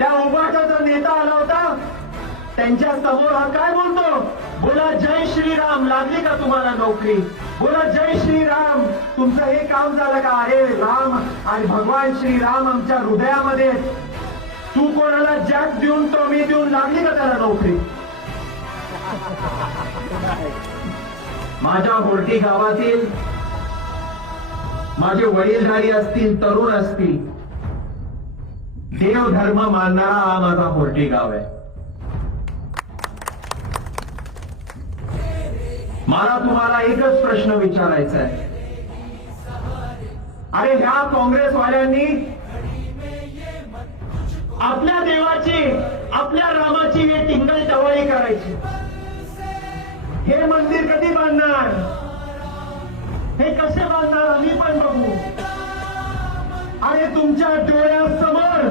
त्या उभाटाचा नेता आला होता. त्यांच्यासमोर हा काय बोलतो? बोला जय श्रीराम. लागली का तुम्हाला नोकरी? बोला जय श्रीराम. तुमचं हे काम झालं का? अरे राम आणि भगवान श्रीराम आमच्या हृदयामध्ये तू कोणाला जॅक देऊन तो मी देऊन लागली का त्याला नोकरी? माझ्या होर्टी गावातील माझे वडीलधारी असतील तरुण असतील देव धर्म मानणारा हा माझा मोठी गाव आहे. मला तुम्हाला एकच प्रश्न विचारायचा आहे. अरे ह्या काँग्रेसवाल्यांनी आपल्या देवाची आपल्या रामाची हे टिंगल टवाळी करायची. हे मंदिर कधी बांधणार? हे कसे बांधणार? आम्ही पण बघू. अरे तुमच्या डोळ्यासमोर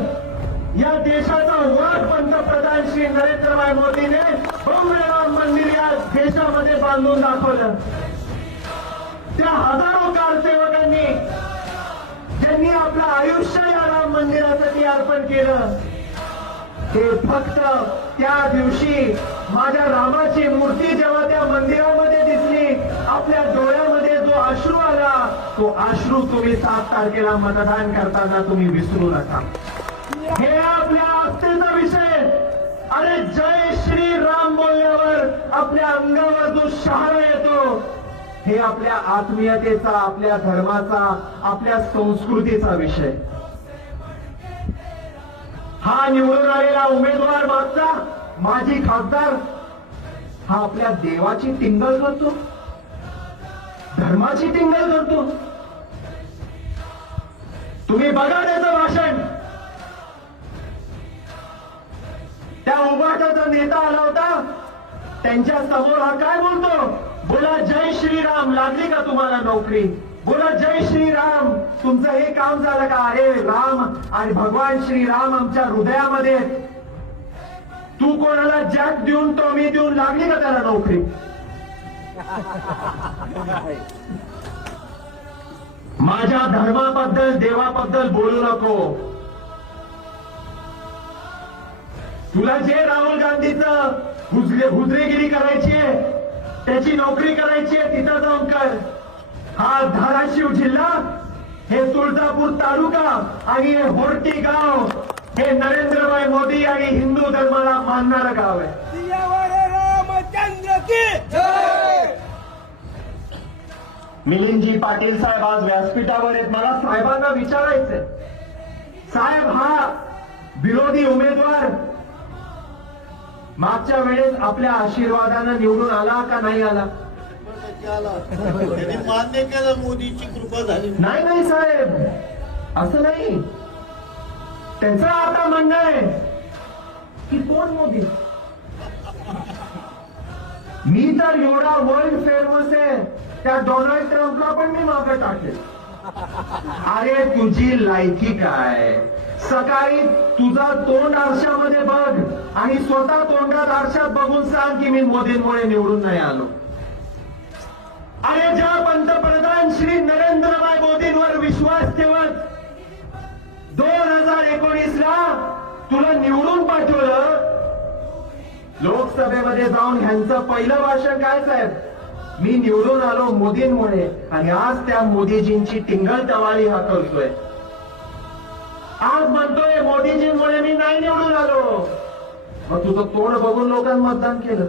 या देशाचा वाट पंतप्रधान श्री नरेंद्रभाई मोदीने भव्य मंदिर या देशामध्ये बांधून दाखवलं. त्या हजारो कारसेवकांनी ज्यांनी आपलं आयुष्य या राम मंदिरासाठी अर्पण केलं हे फक्त त्या दिवशी माझ्या रामाची मूर्ती जेव्हा त्या मंदिरामध्ये दिसली आपल्या डोळ्यामध्ये जो अश्रू आला तो अश्रू तुम्ही सात तारखेला मतदान करताना तुम्ही विसरू नका. आपल्या अंगावर जो शहारा येतो हे आपल्या आत्मीयतेचा आपल्या धर्माचा आपल्या संस्कृतीचा विषय. हा निवडून आलेला उमेदवार मागचा माजी खासदार हा आपल्या देवाची टिंगल करतो धर्माची टिंगल करतो. तुम्ही बघा त्याचं भाषण. त्या उभाटाचा नेता आला त्यांच्यासमोर हा काय बोलतो? बोला जय श्रीराम. लागली का तुम्हाला नोकरी? बोला जय श्रीराम. तुमचं हे काम झालं का? अरे राम आणि भगवान श्रीराम आमच्या हृदयामध्ये. तू कोणाला जॅक देऊन तो मी देऊन लागली का त्याला नोकरी? माझ्या धर्माबद्दल देवाबद्दल बोलू नको. तुला जे राहुल गांधीचं हुजरे हुजरेगिरी करायची आहे. त्याची नोकरी करायची आहे तिथं जाऊन कर हा धाराशिव जिल्हा हे तुळजापूर तालुका आणि हे होर्टी गाव हे नरेंद्रभाई मोदी आणि हिंदू धर्माला मानणारं गाव आहे. रामचंद्र मिलिंदजी पाटील साहेब आज व्यासपीठावर आहेत. मला साहेबांना विचारायचंय. साहेब हा विरोधी उमेदवार मागच्या वेळेस आपल्या आशीर्वादानं निवडून आला का नाही आला? त्यांनी मान्य केलं मोदीची कृपा झाली. नाही नाही साहेब. असं नाही. त्याचं आता म्हणणं आहे की कोण मोदी? मी तर एवढा वर्ल्ड फेमस आहे त्या डोनाल्ड ट्रम्पला पण मी मागं टाकेल. अरे तुझी लायकी काय? सकाळी तुझा तोंड आरशामध्ये बघ आणि स्वतः तोंडात आरशात बघून सांग की मी मोदींमुळे निवडून नाही आलो. अरे ज्या पंतप्रधान श्री नरेंद्रभाई मोदींवर विश्वास ठेवत दोन हजार एकोणीसला तुला निवडून पाठवलं लोकसभेमध्ये जाऊन ह्यांचं पहिलं भाषण काय साहेब? मी निवडून आलो मोदींमुळे आणि आज त्या मोदीजींची टिंगल टवाळी हा करतोय आज म्हणतोय मोदीजींमुळे मी नाही निवडून आलो. मग तुझं तोंड बघून लोकांनी मतदान केलं.